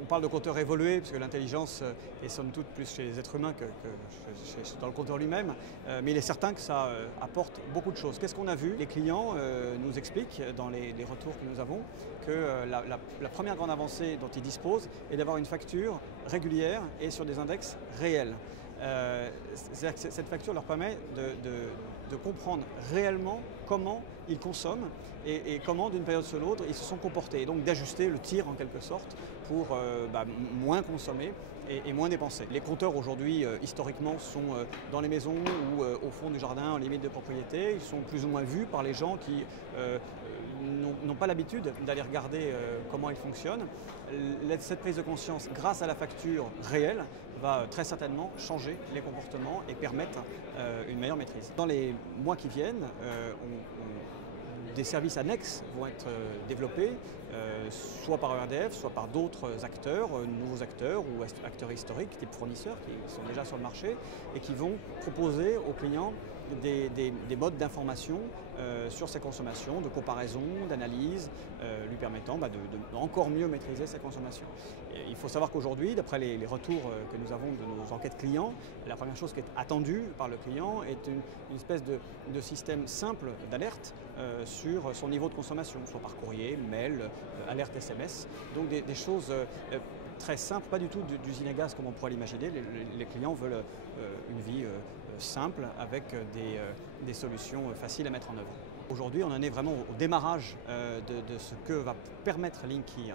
on parle de compteur évolué, parce que l'intelligence est somme toute plus chez les êtres humains que dans le compteur lui-même, mais il est certain que ça apporte beaucoup de choses. Qu'est-ce qu'on a vu? Les clients nous expliquent dans les retours que nous avons que la première grande avancée dont ils disposent est d'avoir une facture régulière et sur des index réels. Cette facture leur permet de comprendre réellement comment ils consomment et comment d'une période sur l'autre ils se sont comportés, et donc d'ajuster le tir en quelque sorte pour moins consommer et moins dépenser. Les compteurs aujourd'hui historiquement sont dans les maisons ou au fond du jardin en limite de propriété. Ils sont plus ou moins vus par les gens qui n'ont pas l'habitude d'aller regarder comment ils fonctionnent. Cette prise de conscience grâce à la facture réelle va très certainement changer les comportements et permettre une meilleure maîtrise. Dans les mois qui viennent, des services annexes vont être développés, soit par ERDF, soit par d'autres acteurs, nouveaux acteurs ou acteurs historiques, type fournisseurs qui sont déjà sur le marché et qui vont proposer aux clients des modes d'information sur ses consommations, de comparaison, d'analyse, lui permettant de encore mieux maîtriser ses consommations. Et il faut savoir qu'aujourd'hui, d'après les retours que nous avons de nos enquêtes clients, la première chose qui est attendue par le client est une espèce de système simple d'alerte sur son niveau de consommation, soit par courrier, mail, alerte SMS, donc des choses très simple, pas du tout d'usine à gaz comme on pourrait l'imaginer. Les clients veulent une vie simple avec des solutions faciles à mettre en œuvre. Aujourd'hui, on en est vraiment au démarrage de ce que va permettre Linky.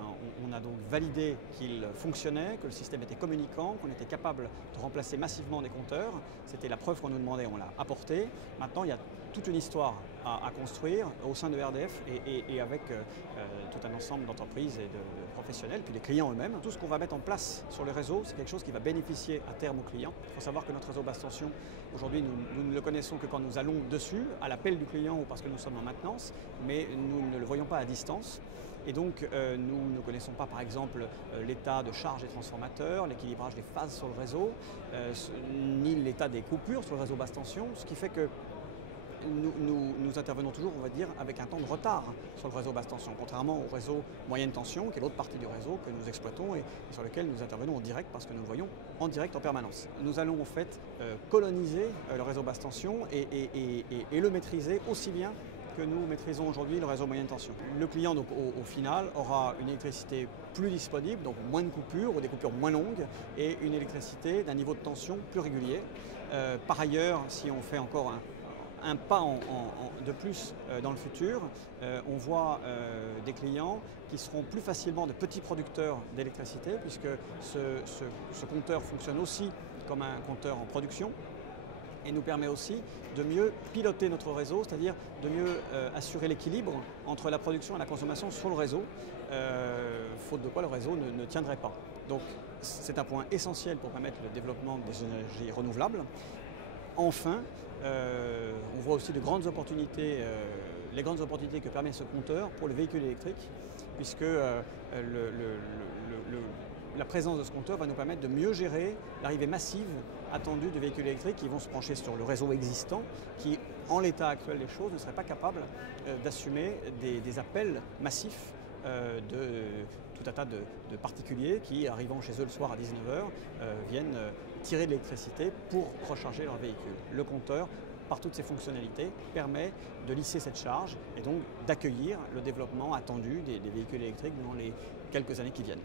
On a donc validé qu'il fonctionnait, que le système était communicant, qu'on était capable de remplacer massivement des compteurs. C'était la preuve qu'on nous demandait, on l'a apporté. Maintenant, il y a toute une histoire à construire au sein de RDF et avec tout un ensemble d'entreprises et de professionnels, puis les clients eux-mêmes. Tout ce qu'on va mettre en place sur le réseau, c'est quelque chose qui va bénéficier à terme aux clients. Il faut savoir que notre réseau basse tension, aujourd'hui, nous ne le connaissons que quand nous allons dessus, à l'appel du client ou parce que nous sommes en maintenance, mais nous ne le voyons pas à distance. Et donc, nous ne connaissons pas, par exemple, l'état de charge des transformateurs, l'équilibrage des phases sur le réseau, ni l'état des coupures sur le réseau basse tension, ce qui fait que nous intervenons toujours, on va dire, avec un temps de retard sur le réseau basse tension, contrairement au réseau moyenne tension, qui est l'autre partie du réseau que nous exploitons et sur lequel nous intervenons en direct parce que nous le voyons en direct en permanence. Nous allons en fait coloniser le réseau basse tension et le maîtriser aussi bien que nous maîtrisons aujourd'hui le réseau moyenne tension. Le client, donc, au final, aura une électricité plus disponible, donc moins de coupures ou des coupures moins longues, et une électricité d'un niveau de tension plus régulier. Par ailleurs, si on fait encore un pas de plus dans le futur, on voit des clients qui seront plus facilement de petits producteurs d'électricité, puisque ce compteur fonctionne aussi comme un compteur en production et nous permet aussi de mieux piloter notre réseau, c'est-à-dire de mieux assurer l'équilibre entre la production et la consommation sur le réseau, faute de quoi le réseau ne tiendrait pas. Donc c'est un point essentiel pour permettre le développement des énergies renouvelables. Enfin, on voit aussi de grandes opportunités, les grandes opportunités que permet ce compteur pour le véhicule électrique, puisque la présence de ce compteur va nous permettre de mieux gérer l'arrivée massive attendue de véhicules électriques qui vont se brancher sur le réseau existant, qui, en l'état actuel des choses, ne serait pas capable d'assumer des appels massifs de tout un tas de particuliers qui, arrivant chez eux le soir à 19h, viennent tirer de l'électricité pour recharger leur véhicule. Le compteur, par toutes ses fonctionnalités, permet de lisser cette charge et donc d'accueillir le développement attendu des véhicules électriques dans les quelques années qui viennent.